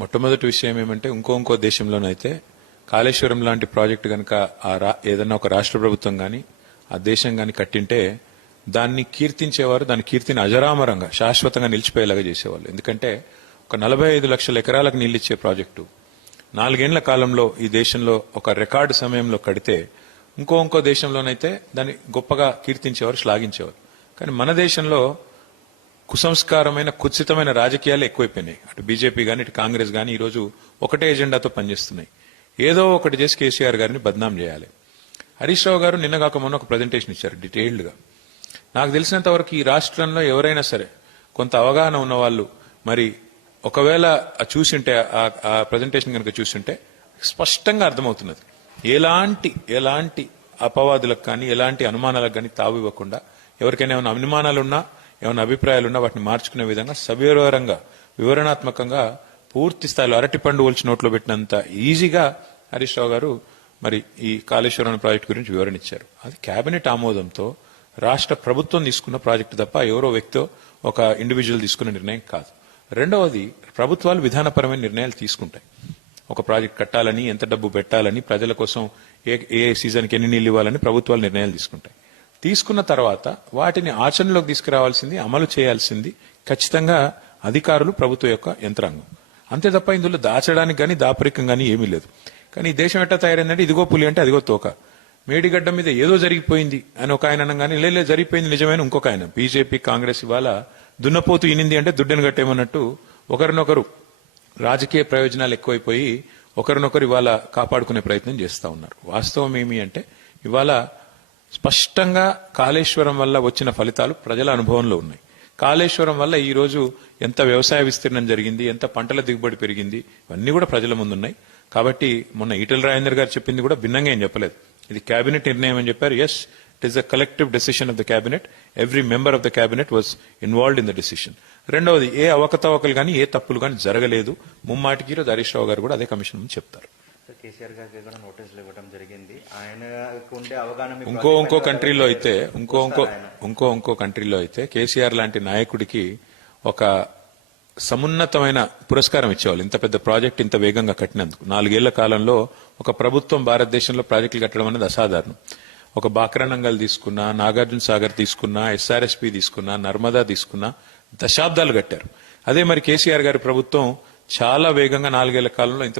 మొట్టమొదటి విషయం ఏమంటే ఇంకో దేశంలోనైతే కాళేశ్వరం లాంటి ప్రాజెక్టు కనుక ఏదన్నా ఒక రాష్ట్ర ప్రభుత్వం గాని ఆ దేశం గాని కట్టింటే దాన్ని కీర్తించేవారు, దాని కీర్తిని అజరామరంగా శాశ్వతంగా నిలిచిపోయేలాగా చేసేవాళ్ళు. ఎందుకంటే ఒక 45 లక్షల ఎకరాలకు నీళ్లిచ్చే ప్రాజెక్టు 4 ఏళ్ల కాలంలో ఈ దేశంలో ఒక రికార్డు సమయంలో కడితే ఇంకో దేశంలోనైతే దాన్ని గొప్పగా కీర్తించేవారు, శ్లాఘించేవారు. కానీ మన దేశంలో కుసంస్కారమైన కుత్సితమైన రాజకీయాలు ఎక్కువైపోయినాయి. అటు బీజేపీ గాని ఇటు కాంగ్రెస్ గాని ఈరోజు ఒకటే ఎజెండాతో పనిచేస్తున్నాయి. ఏదో ఒకటి చేసి కేసీఆర్ గారిని బద్నాం చేయాలి. హరీష్ రావు గారు నిన్నగాక మొన్న ఒక ప్రజెంటేషన్ ఇచ్చారు డీటెయిల్డ్ గా. నాకు తెలిసినంత వరకు ఈ రాష్ట్రంలో ఎవరైనా సరే కొంత అవగాహన ఉన్న వాళ్ళు మరి ఒకవేళ చూసింటే ఆ ప్రజెంటేషన్ కనుక చూసింటే స్పష్టంగా అర్థమవుతున్నది. ఎలాంటి అపవాదులకు కానీ ఎలాంటి అనుమానాలకు కానీ తావు ఇవ్వకుండా ఎవరికైనా ఏమైనా అనుమానాలున్నా ఏమైనా అభిప్రాయాలున్నా వాటిని మార్చుకునే విధంగా సవివరంగా వివరణాత్మకంగా పూర్తి స్థాయిలో అరటిపండు ఒలిచి నోట్లో పెట్టినంత ఈజీగా హరీష్ రావు గారు మరి ఈ కాళేశ్వరం ప్రాజెక్టు గురించి వివరణ ఇచ్చారు. అది కేబినెట్ ఆమోదంతో రాష్ట్ర ప్రభుత్వం తీసుకున్న ప్రాజెక్టు తప్ప ఎవరో వ్యక్తో ఒక ఇండివిజువల్ తీసుకున్న నిర్ణయం కాదు. రెండవది, ప్రభుత్వాలు విధానపరమైన నిర్ణయాలు తీసుకుంటాయి. ఒక ప్రాజెక్ట్ కట్టాలని, ఎంత డబ్బు పెట్టాలని, ప్రజల కోసం ఏ సీజన్కి ఎన్ని నీళ్లు ఇవ్వాలని ప్రభుత్వాలు నిర్ణయాలు తీసుకుంటాయి. తీసుకున్న తర్వాత వాటిని ఆచరణలోకి తీసుకురావాల్సింది, అమలు చేయాల్సింది ఖచ్చితంగా అధికారులు, ప్రభుత్వం యొక్క యంత్రాంగం. అంతే తప్ప ఇందులో దాచడానికి కానీ దాపరికం కానీ ఏమీ లేదు. కానీ ఈ దేశం ఎట్లా తయారైందంటే ఇదిగో పులి అంటే అదిగో తోక. మేడిగడ్డ మీద ఏదో జరిగిపోయింది అని ఒక ఆయన అనగానే లే జరిగిపోయింది నిజమైన ఇంకొక ఆయన. బీజేపీ కాంగ్రెస్ ఇవాళ దున్నపోతు ఇనింది అంటే దుడ్డను కట్టేమన్నట్టు ఒకరినొకరు రాజకీయ ప్రయోజనాలు ఎక్కువైపోయి ఒకరినొకరు ఇవాళ కాపాడుకునే ప్రయత్నం చేస్తా ఉన్నారు. వాస్తవం ఏమి అంటే ఇవాళ స్పష్టంగా కాళేశ్వరం వల్ల వచ్చిన ఫలితాలు ప్రజల అనుభవంలో ఉన్నాయి. కాళేశ్వరం వల్ల ఈ రోజు ఎంత వ్యవసాయ విస్తీర్ణం జరిగింది, ఎంత పంటల దిగుబడి పెరిగింది, ఇవన్నీ కూడా ప్రజల ముందున్నాయి. కాబట్టి మొన్న ఈటెల రాజేందర్ గారు చెప్పింది కూడా భిన్నంగా ఏం చెప్పలేదు. ఇది కేబినెట్ నిర్ణయం అని చెప్పారు. Yes, it is a collective decision of the cabinet. Every member of the cabinet was involved in the decision. రెండవది, ఏ అవకతవకలు కానీ ఏ తప్పులు కానీ జరగలేదు. ముమ్మాటికి ఈరోజు హరీష్ రావు గారు కూడా అదే కమిషన్ ముందు చెప్తారు. కేసీఆర్ గారికి కూడా నోటీసులు ఇవ్వడం జరిగింది. ఆయనకు ఉండే అవగాహన ఇంకో కంట్రీలో అయితే ఇంకో కంట్రీలో అయితే కేసీఆర్ లాంటి నాయకుడికి ఒక సమున్నతమైన పురస్కారం ఇచ్చేవాళ్ళు. ఇంత పెద్ద ప్రాజెక్ట్ ఇంత వేగంగా కట్టినందుకు 4 ఏళ్ల కాలంలో ఒక ప్రభుత్వం భారతదేశంలో ప్రాజెక్టులు కట్టడం అనేది అసాధారణం. ఒక బాక్రానంగల్ తీసుకున్నా, నాగార్జున సాగర్ తీసుకున్నా, ఎస్ఆర్ఎస్పీ తీసుకున్నా, నర్మదా తీసుకున్నా దశాబ్దాలు కట్టారు. అదే మరి కేసీఆర్ గారి ప్రభుత్వం చాలా వేగంగా 4 ఏళ్ల కాలంలో ఇంత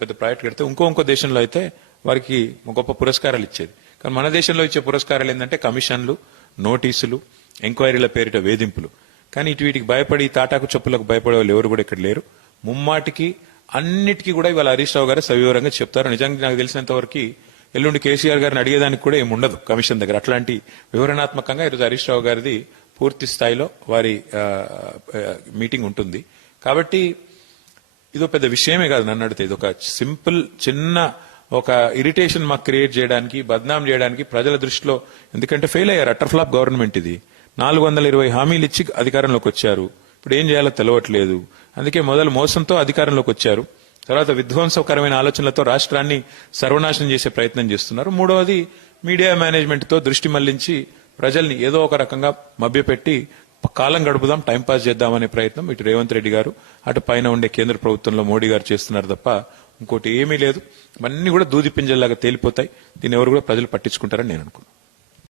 పెద్ద ప్రాజెక్ట్ కడితే ఇంకో దేశంలో అయితే వారికి గొప్ప పురస్కారాలు ఇచ్చేది. కానీ మన దేశంలో ఇచ్చే పురస్కారాలు ఏంటంటే కమిషన్లు, నోటీసులు, ఎంక్వైరీల పేరిట వేధింపులు. కానీ వీటికి భయపడి తాటాకు చెప్పులకు భయపడే వాళ్ళు ఎవరు కూడా ఇక్కడ లేరు. ముమ్మాటికి అన్నిటికీ కూడా ఇవాళ హరీష్ రావు గారు సవివరంగా చెప్తారు. నిజంగా నాకు తెలిసినంత వరకు ఎల్లుండి కేసీఆర్ గారిని అడిగేదానికి కూడా ఏమి ఉండదు కమిషన్ దగ్గర. అట్లాంటి వివరణాత్మకంగా ఈరోజు హరీష్ రావు గారిది పూర్తి స్థాయిలో వారి మీటింగ్ ఉంటుంది. కాబట్టి ఇదో పెద్ద విషయమే కాదు నన్ను అడిగితే. ఇది ఒక సింపుల్ చిన్న ఒక ఇరిటేషన్ మాకు క్రియేట్ చేయడానికి, బద్నాం చేయడానికి ప్రజల దృష్టిలో. ఎందుకంటే ఫెయిల్ అయ్యారు. అటర్ ఫ్లాప్ గవర్నమెంట్ ఇది. 420 హామీలు ఇచ్చి అధికారంలోకి వచ్చారు. ఇప్పుడు ఏం చేయాలో తెలియట్లేదు. అందుకే మొదలు మోసంతో అధికారంలోకి వచ్చారు. తర్వాత విధ్వంసకరమైన ఆలోచనలతో రాష్ట్రాన్ని సర్వనాశనం చేసే ప్రయత్నం చేస్తున్నారు. మూడవది, మీడియా మేనేజ్మెంట్ తో దృష్టి మళ్లించి ప్రజల్ని ఏదో ఒక రకంగా మభ్యపెట్టి కాలం గడుపుదాం, టైంపాస్ చేద్దామనే ప్రయత్నం ఇటు రేవంత్ రెడ్డి గారు, అటు పైన ఉండే కేంద్ర ప్రభుత్వంలో మోడీ గారు చేస్తున్నారు తప్ప ఇంకోటి ఏమీ లేదు. ఇవన్నీ కూడా దూది పింజల్లాగా తేలిపోతాయి. దీన్ని ఎవరు కూడా ప్రజలు పట్టించుకుంటారని నేను అనుకున్నాను.